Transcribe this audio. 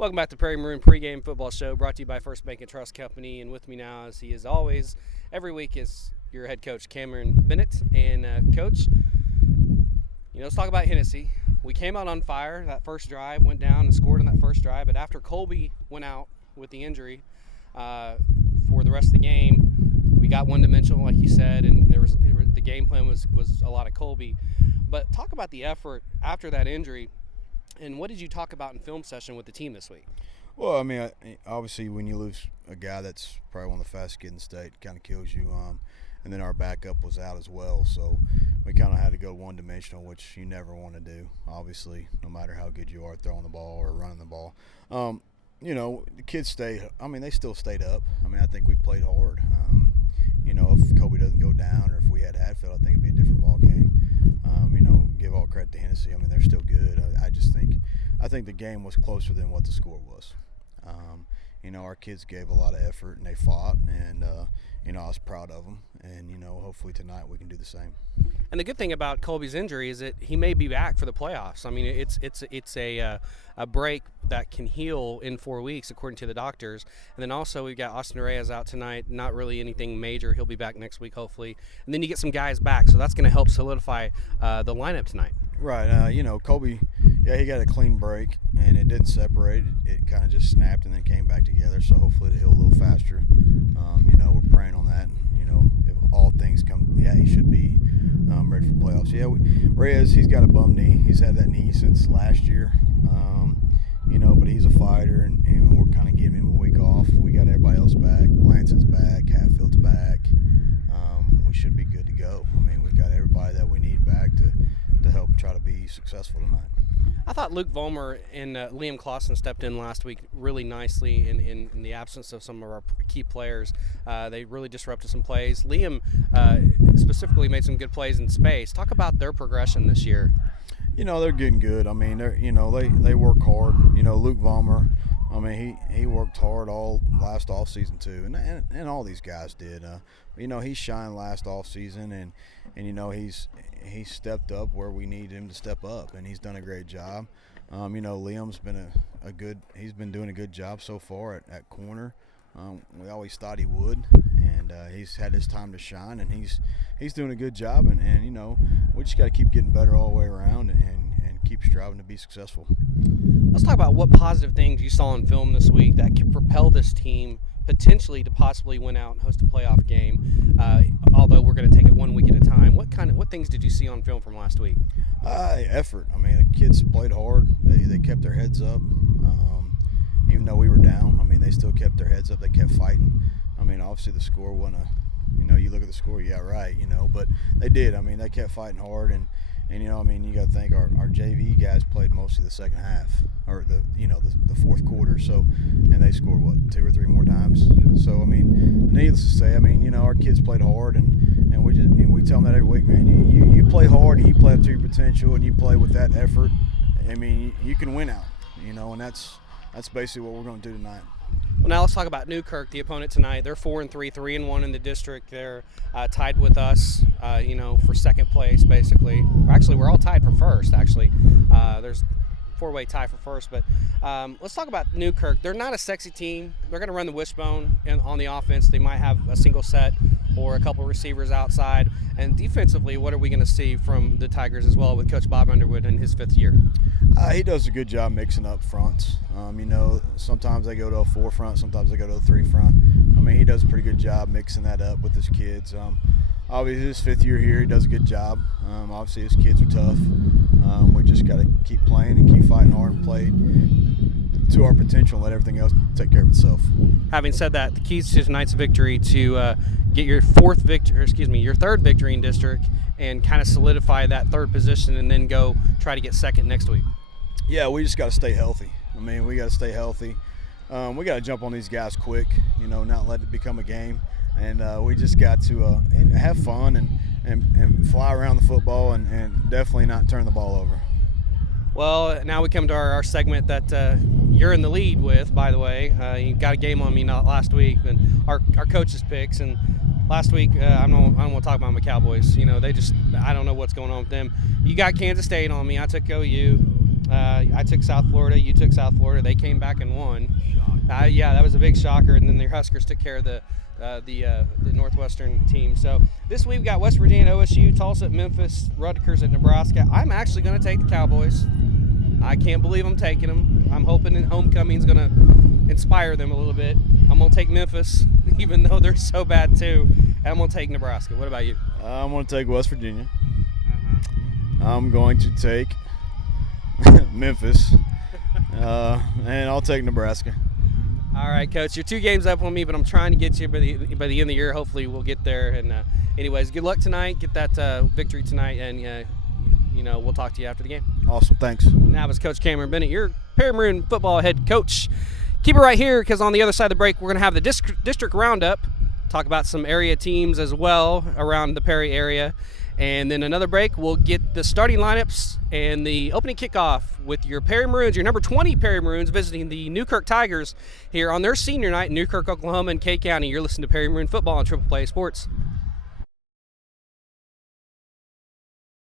Welcome back to Prairie Maroon Pregame Football Show, brought to you by First Bank and Trust Company. And with me now, as he is always, every week, is your head coach, Cameron Bennett. And Coach, let's talk about Hennessy. We came out on fire. That first drive, went down and scored on that first drive. But after Colby went out with the injury for the rest of the game, we got one-dimensional, like you said, and the game plan was a lot of Colby. But talk about the effort after that injury. And what did you talk about in film session with the team this week? Well, I mean, obviously when you lose a guy that's probably one of the fastest kids in the state, it kind of kills you. And then our backup was out as well, so we kind of had to go one-dimensional, which you never want to do, obviously, no matter how good you are throwing the ball or running the ball. The kids they still stayed up. I mean, I think we played hard. If Kobe doesn't go down or if we had Hatfield, I think it'd be a different ball game. Give all credit to Hennessy. I mean, they're still good. I think the game was closer than what the score was. Our kids gave a lot of effort and they fought, and I was proud of them. And hopefully tonight we can do the same. And the good thing about Colby's injury is that he may be back for the playoffs. I mean, it's a break that can heal in 4 weeks, according to the doctors. And then also we've got Austin Reyes out tonight. Not really anything major. He'll be back next week, hopefully. And then you get some guys back, so that's going to help solidify the lineup tonight. Right. Colby, he got a clean break, and it didn't separate. It kind of just snapped and then came back together, so hopefully it'll heal a little faster. We're praying on that. If all things come, he should be ready for playoffs. Reyes, he's got a bum knee. He's had that knee since last year. But he's a fighter, and we're kind of giving him a week off. We got everybody else back. Blanson's back. Hatfield's back. We should be good to go. I mean, we've got everybody that we need back to help try to be successful tonight. I thought Luke Vollmer and Liam Clausen stepped in last week really nicely in the absence of some of our key players. They really disrupted some plays. Liam specifically made some good plays in space. Talk about their progression this year. They're getting good. I mean, they work hard. Luke Vollmer, I mean, he worked hard all last offseason too, and all these guys did. He shined last offseason, and he stepped up where we need him to step up, and he's done a great job. Liam's been he's been doing a good job so far at corner. We always thought he would, and he's had his time to shine, and he's doing a good job, and we just got to keep getting better all the way around and keep striving to be successful. Let's talk about what positive things you saw in film this week that could propel this team potentially to possibly win out and host a playoff game, although we're going to take it 1 week at a time. What things did you see on film from last week? Effort. I mean, the kids played hard. They kept their heads up. Even though we were down, I mean, they still kept their heads up. They kept fighting. I mean, obviously the score wasn't you look at the score, but they did. I mean, they kept fighting hard, and you got to think our JV guys played mostly the second half, or the fourth quarter. So, and they scored 2 or 3 more times. So, I mean, needless to say, our kids played hard, and we tell them that every week, man. You play hard, and you play up to your potential, and you play with that effort. I mean, you can win out, and that's basically what we're going to do tonight. Well, now let's talk about Newkirk, the opponent tonight. They're 4-3, 3-1 in the district. They're tied with us, for second place, basically. Or actually, we're all tied for first, actually. There's a 4-way tie for first. But let's talk about Newkirk. They're not a sexy team. They're going to run the wishbone on the offense. They might have a single set or a couple receivers outside. And defensively, what are we going to see from the Tigers as well with Coach Bob Underwood in his 5th year? He does a good job mixing up fronts. Sometimes they go to a 4 front, sometimes they go to a 3 front. I mean, he does a pretty good job mixing that up with his kids. Obviously, his 5th year here, he does a good job. Obviously, his kids are tough. We just got to keep playing and keep fighting hard and play to our potential and let everything else take care of itself. Having said that, the keys to tonight's victory to get your 3rd victory in district and kind of solidify that 3rd position and then go try to get 2nd next week. Yeah, we just got to stay healthy. I mean, we got to stay healthy. We got to jump on these guys quick, not let it become a game. And we just got to have fun and fly around the football and definitely not turn the ball over. Well, now we come to our segment that you're in the lead with, by the way. You got a game on me not last week, but our coaches' picks. And last week, I don't want to talk about my Cowboys. I don't know what's going on with them. You got Kansas State on me. I took OU. I took South Florida. You took South Florida. They came back and won. Yeah, that was a big shocker. And then the Huskers took care of the Northwestern team. So this week we've got West Virginia at OSU, Tulsa at Memphis, Rutgers at Nebraska. I'm actually going to take the Cowboys. I can't believe I'm taking them. I'm hoping that homecoming's going to inspire them a little bit. I'm going to take Memphis, even though they're so bad too. And I'm going to take Nebraska. What about you? I'm going to take West Virginia. I'm going to take Memphis. And I'll take Nebraska. All right, Coach. You're 2 games up on me, but I'm trying to get you by the end of the year. Hopefully we'll get there. And anyways, good luck tonight. Get that victory tonight, and we'll talk to you after the game. Awesome. Thanks. Now it's Coach Cameron Bennett, your Perry Maroon football head coach. Keep it right here, because on the other side of the break, we're going to have the district roundup, talk about some area teams as well around the Perry area. And then another break, we'll get the starting lineups and the opening kickoff with your Perry Maroons, your number 20 Perry Maroons, visiting the Newkirk Tigers here on their senior night in Newkirk, Oklahoma, and K County. You're listening to Perry Maroon Football on Triple Play Sports.